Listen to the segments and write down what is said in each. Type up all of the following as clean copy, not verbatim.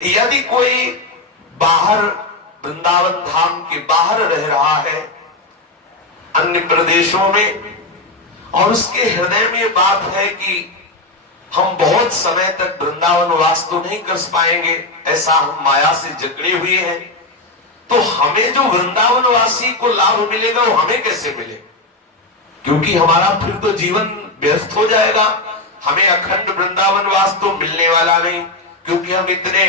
यदि कोई बाहर वृंदावन धाम के बाहर रह रहा है अन्य प्रदेशों में, और उसके हृदय में बात है कि हम बहुत समय तक वृंदावन वास तो नहीं कर पाएंगे, ऐसा हम माया से जकड़े हुए हैं, तो हमें जो वृंदावन वासी को लाभ मिलेगा वो हमें कैसे मिले? क्योंकि हमारा फिर तो जीवन व्यस्त हो जाएगा, हमें अखंड वृंदावन वास तो मिलने वाला नहीं, क्योंकि हम इतने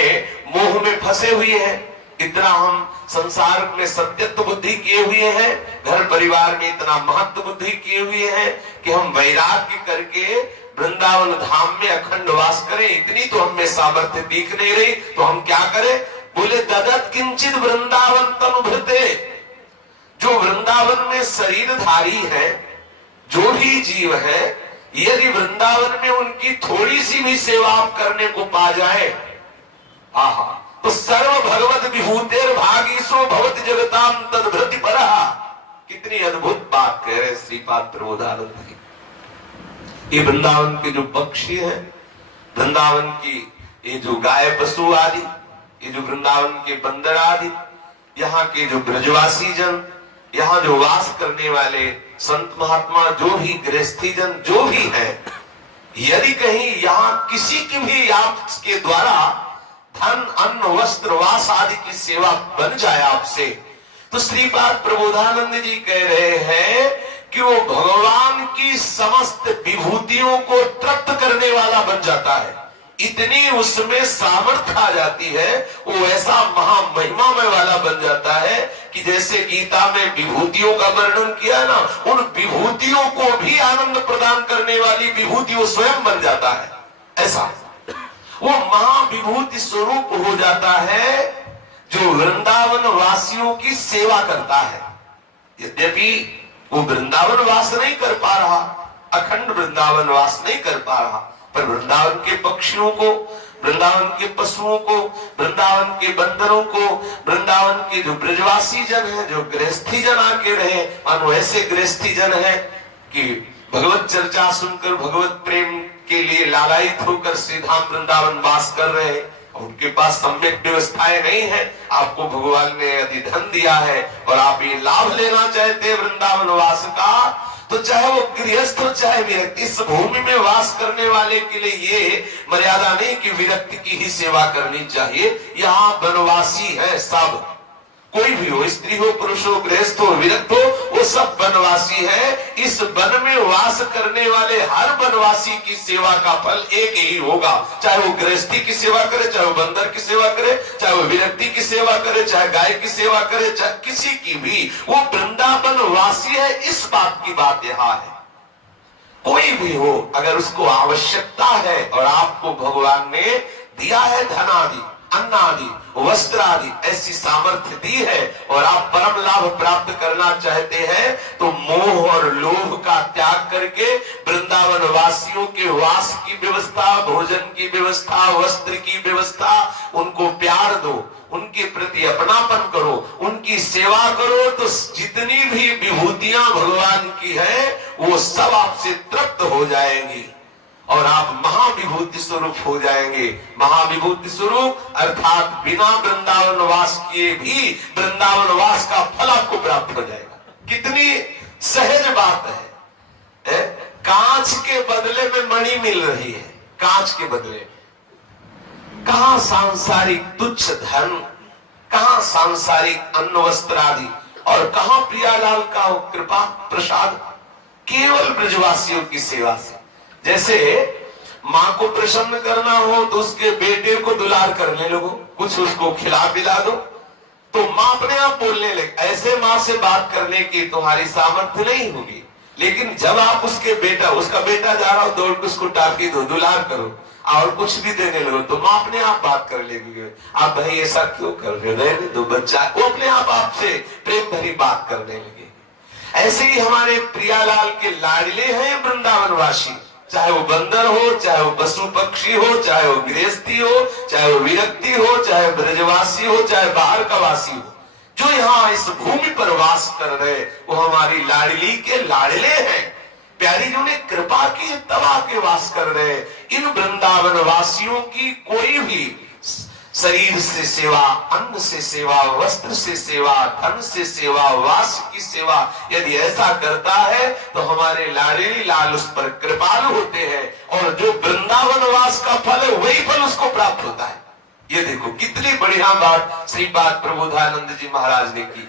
मोह में फंसे हुए हैं, इतना हम संसार में सत्यत्व बुद्धि किए हुए हैं, घर परिवार में इतना महत्व बुद्धि किए हुए हैं कि हम वैराग्य करके वृंदावन धाम में अखंड वास करें, इतनी तो हमें सामर्थ्य दिख नहीं रही। तो हम क्या करें? बोले ददत किंचित वृंदावन तनुभृते, जो वृंदावन में शरीरधारी है, जो भी जीव है, यदि वृंदावन में उनकी थोड़ी सी भी सेवा आप करने को पा जाए, आहा, तो सर्व भगवत विभूतेर भागीसो भवति जगताम तद्भृति परहा। कितनी अद्भुत बात कह रहे श्रीपाद प्रबोधानंद जी। ये वृंदावन के जो पक्षी हैं, वृंदावन की ये जो गाय पशु आदि, ये जो वृंदावन के बंदर आदि, यहाँ के जो ब्रजवासी जन, यहाँ जो वास करने वाले संत महात्मा, जो भी गृहस्थी जन जो भी है, यदि कहीं यहाँ किसी की भी आपके द्वारा धन अन्न वस्त्र वास आदि की सेवा बन जाए आपसे, तो श्रीपाद प्रबोधानंद जी कह रहे हैं कि वो भगवान की समस्त विभूतियों को तृप्त करने वाला बन जाता है। इतनी उसमें सामर्थ्य आ जाती है, वो ऐसा महामहिमामय वाला बन जाता है कि जैसे गीता में विभूतियों का वर्णन किया ना, उन विभूतियों को भी आनंद प्रदान करने वाली विभूति वो स्वयं बन जाता है। ऐसा वो महाविभूति स्वरूप हो जाता है जो वृंदावन वासियों की सेवा करता है। यद्यपि वो वृंदावन वास नहीं कर पा रहा, अखंड वृंदावन वास नहीं कर पा रहा, पर वृंदावन के पक्षियों को, वृंदावन के पशुओं को, वृंदावन के बंदरों को, वृंदावन के जो ब्रजवासी जन है, जो गृहस्थी जन आके रहे, मानो ऐसे गृहस्थी जन है कि भगवत चर्चा सुनकर भगवत प्रेम के लिए लालायित होकर श्रीधाम वृंदावन वास कर रहे हैं, उनके पास सम्यक व्यवस्थाएं नहीं है। आपको भगवान ने यदि धन दिया है और आप ये लाभ लेना चाहते हैं वृंदावन वास का, तो चाहे वो गृहस्थ हो चाहे विरक्त, इस भूमि में वास करने वाले के लिए ये मर्यादा नहीं कि विरक्त की ही सेवा करनी चाहिए। यहाँ वनवासी है सब, कोई भी हो, स्त्री हो, पुरुष हो, गृहस्थ हो, विरक्त हो, वो सब वनवासी है। इस वन में वास करने वाले हर वनवासी की सेवा का फल एक ही होगा, चाहे वो गृहस्थी की सेवा करे, चाहे वो बंदर की सेवा करे, चाहे वो विरक्ति की सेवा करे, चाहे गाय की सेवा करे, चाहे किसी की भी, वो वृंदावन वासी है। इस बात की बात यहाँ है। कोई भी हो, अगर उसको आवश्यकता है और आपको भगवान ने दिया है धन आदि, अन्न आदि, वस्त्र आदि, ऐसी सामर्थ्य दी है और आप परम लाभ प्राप्त करना चाहते हैं, तो मोह और लोभ का त्याग करके वृंदावन वासियों के वास की व्यवस्था, भोजन की व्यवस्था, वस्त्र की व्यवस्था, उनको प्यार दो, उनके प्रति अपनापन करो, उनकी सेवा करो, तो जितनी भी विभूतियां भगवान की है वो सब आपसे तृप्त हो जाएंगी और आप महाविभूति स्वरूप हो जाएंगे। महाविभूति स्वरूप अर्थात बिना वृंदावन वास किए भी वृंदावन वास का फल आपको प्राप्त हो जाएगा। कितनी सहज बात है। कांच के बदले में मणि मिल रही है, कांच के बदले। कहां सांसारिक तुच्छ धन, कहां सांसारिक अन्न वस्त्र आदि, और कहां प्रियालाल का कृपा प्रसाद, केवल ब्रजवासियों की सेवा से। जैसे माँ को प्रसन्न करना हो तो उसके बेटे को दुलार करने लगो, कुछ उसको खिला पिला दो, तो माँ अपने आप बोलने लगे। ऐसे माँ से बात करने की तुम्हारी सामर्थ्य नहीं होगी, लेकिन जब आप उसका बेटा जा रहा हो, दौड़ के उसको टाफी दो, दुलार करो और कुछ भी देने लगो, तो माँ अपने आप बात कर लेगी। आप भाई ऐसा क्यों कर रहे हो, रहने दो बच्चा, वो अपने आप आपसे प्रेम भरी बात करने लगे। ऐसे ही हमारे प्रियालाल के लाडले हैं वृंदावनवासी, चाहे वो बंदर हो, चाहे वो पशु पक्षी हो, चाहे वो गृहस्थी हो, चाहे वो विरक्ति हो, चाहे ब्रजवासी हो, चाहे बाहर का वासी हो, जो यहाँ इस भूमि पर वास कर रहे, वो हमारी लाडली के लाडले हैं। प्यारी जी ने कृपा की तब आके वास कर रहे। इन वृंदावन वासियों की कोई भी शरीर से सेवा, अन्न से सेवा, वस्त्र से सेवा, धन से सेवा, वास की सेवा यदि ऐसा करता है तो हमारे लाड़ली लाल उस पर कृपालु होते हैं और जो वृंदावन वास का फल है वही फल उसको प्राप्त होता है। ये देखो कितनी बढ़िया बात श्रीपाद प्रबोधानंद जी महाराज ने की।